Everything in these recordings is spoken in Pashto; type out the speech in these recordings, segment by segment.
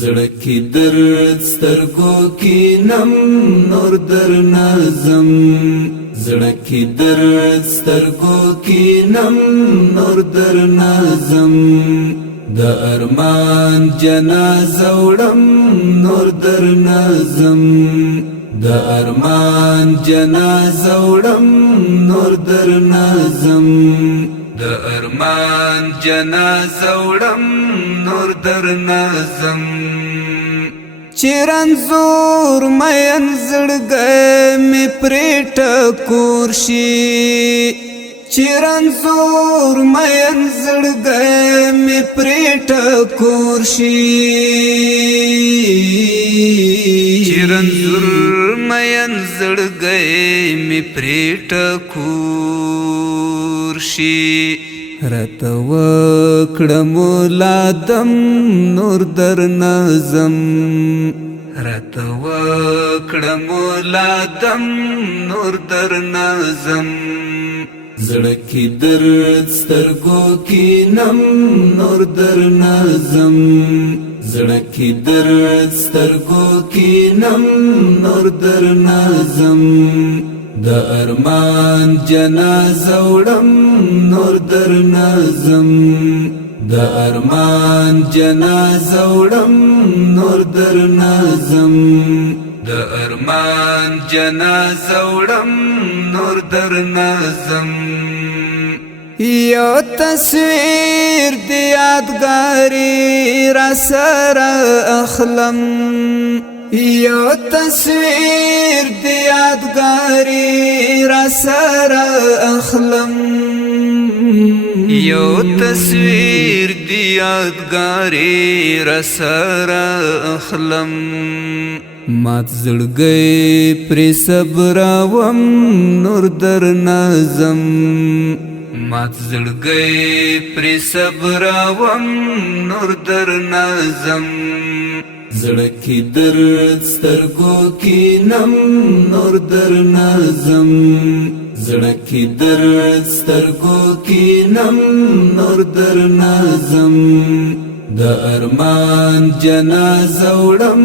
زړه کې درد سترګو کې نم نور در نازم زړه کې درد سترګو کې نم نور در نازم د ارمان جنازه وړم نور در نازم د ارمان جنازه وړم نور در نازم د ارمان جنازه وړم نور در نازم چرنزور مین زړګی می پرې ټکور شي چرنزور مین زړګی می پرې ټکور شي چرنزور مین زړګی می پرې ټکور شي رت وکړه مولا دم نور در نازم رت وکړه مولا دم نور در نازم زړه کې درد سترګو کې نم نور در نازم زړه کې درد سترګو کې نم نور در نازم د ارمان جنازه وړم نور در نازم د ارمان جنازه وړم نور در نازم د ارمان جنازه وړم نور در نازم یو تصویر د یادګاری را سره اخلم یو تصویر د یادګاری را سره اخلم یو تصویر د یادګاری را سره اخلم مات زړګی پر صبروم نور در نازم مات زړګی پر صبروم نور در نازم زړه کې درد سترګو کې نم نور در نازم زړه کې درد سترګو کې نم نور در نازم د ارمان جنازه وړم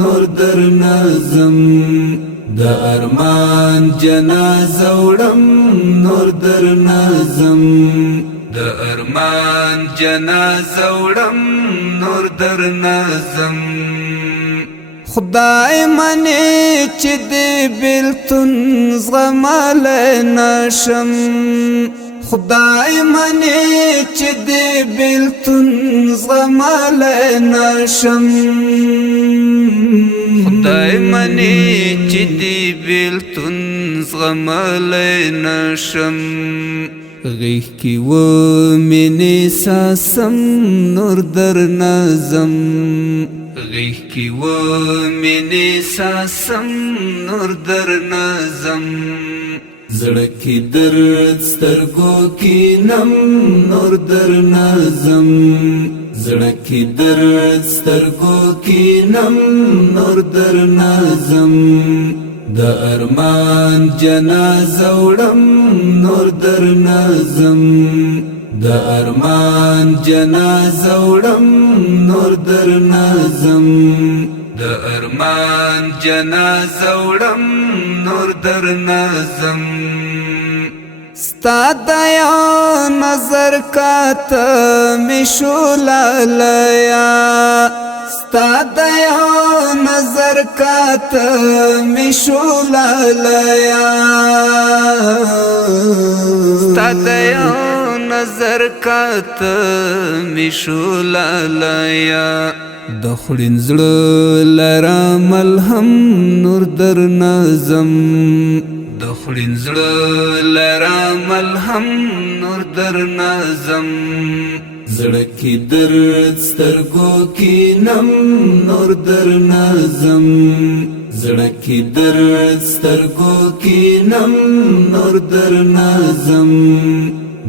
نور در نازم د ارمان جنازه وړم نور در نازم د ارمان جنازه وړم نور در نازم خدای منی چې د بیلتون زغملی نشم خدای منی چې د بیلتون زغملی نشم خدای منی چې د بیلتون زغملی نشم غیح کی و منی ساسم نور در نازم غیح کی و منی ساسم نور در نازم زړه کې درد سترګو کې نم نور در نازم زړه کې درد سترګو کې نم نور در نازم د ارمان جنازه وړم نور در نازم د ارمان جنازه وړم نور در نازم د ارمان جنازه وړم نور در نازم ستا د یو نظر کاته می شولالیا ستا د یو نظر کاته می شولالیا ستا د یو نظر کاته می شولالیا د خړین زړه لرا ملهم نور در نازم د خړین زړه لرا ملهم نور در نازم زړه کې درد سترګو کې نم نور در نازم زړه کې درد سترګو کې نم نور در نازم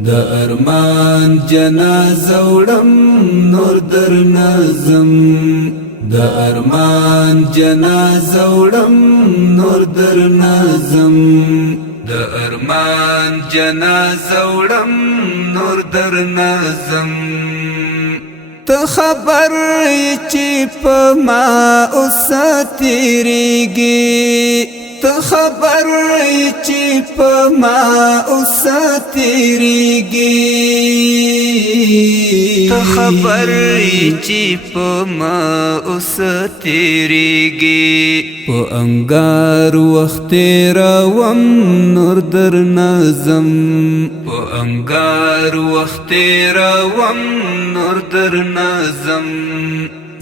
د ارمان جنازه وړم نور در نازم د ارمان جنازه وړم نور در نازم د ارمان جنازه وړم نور در نازم ته خبر چې په ما اوس تیریږي ته خبر چې په ما اوس تیریږي ته خبر چې په ما اوس تیریږي په انګار وخت روم نور در نظم په انګار وخت روم نور در نظم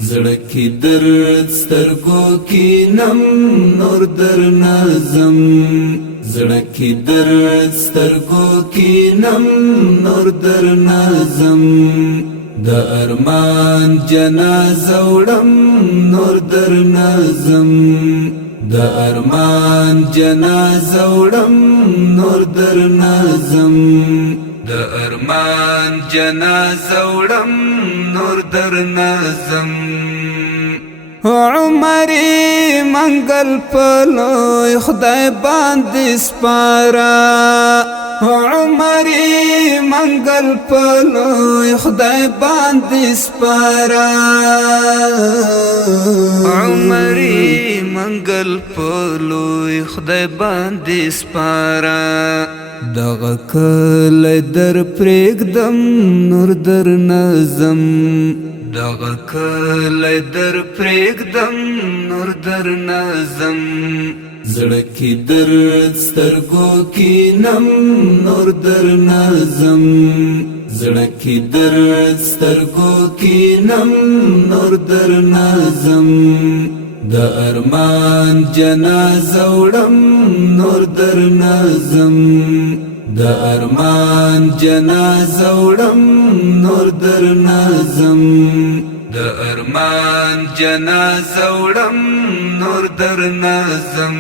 زړه کې درد سترګو کې نم نور در نظم زړه کې درد سترګو کې نم نور در نظم د ارمان جنازه وړم نور در نظم د ارمان جنازه وړم نور در نظم د ارمان جنازه وړم نور در نظم عمرې منګل په لوی خدای باندې سپاره عمرې منګل په لوی خدای باندې سپاره عمرې منګل په لوی خدای باندې سپاره دغه کلی در پرېږدم نور در نظم دغه کلی در پرېږدم نور در نظم زړه کې درد سترګو کې نم نور در نظم زړه کې درد سترګو کې نم نور در نظم د ارمان جنازه وړم نور در نظم د ارمان جنازه وړم نور در نظم د ارمان جنازه وړم نور در نظم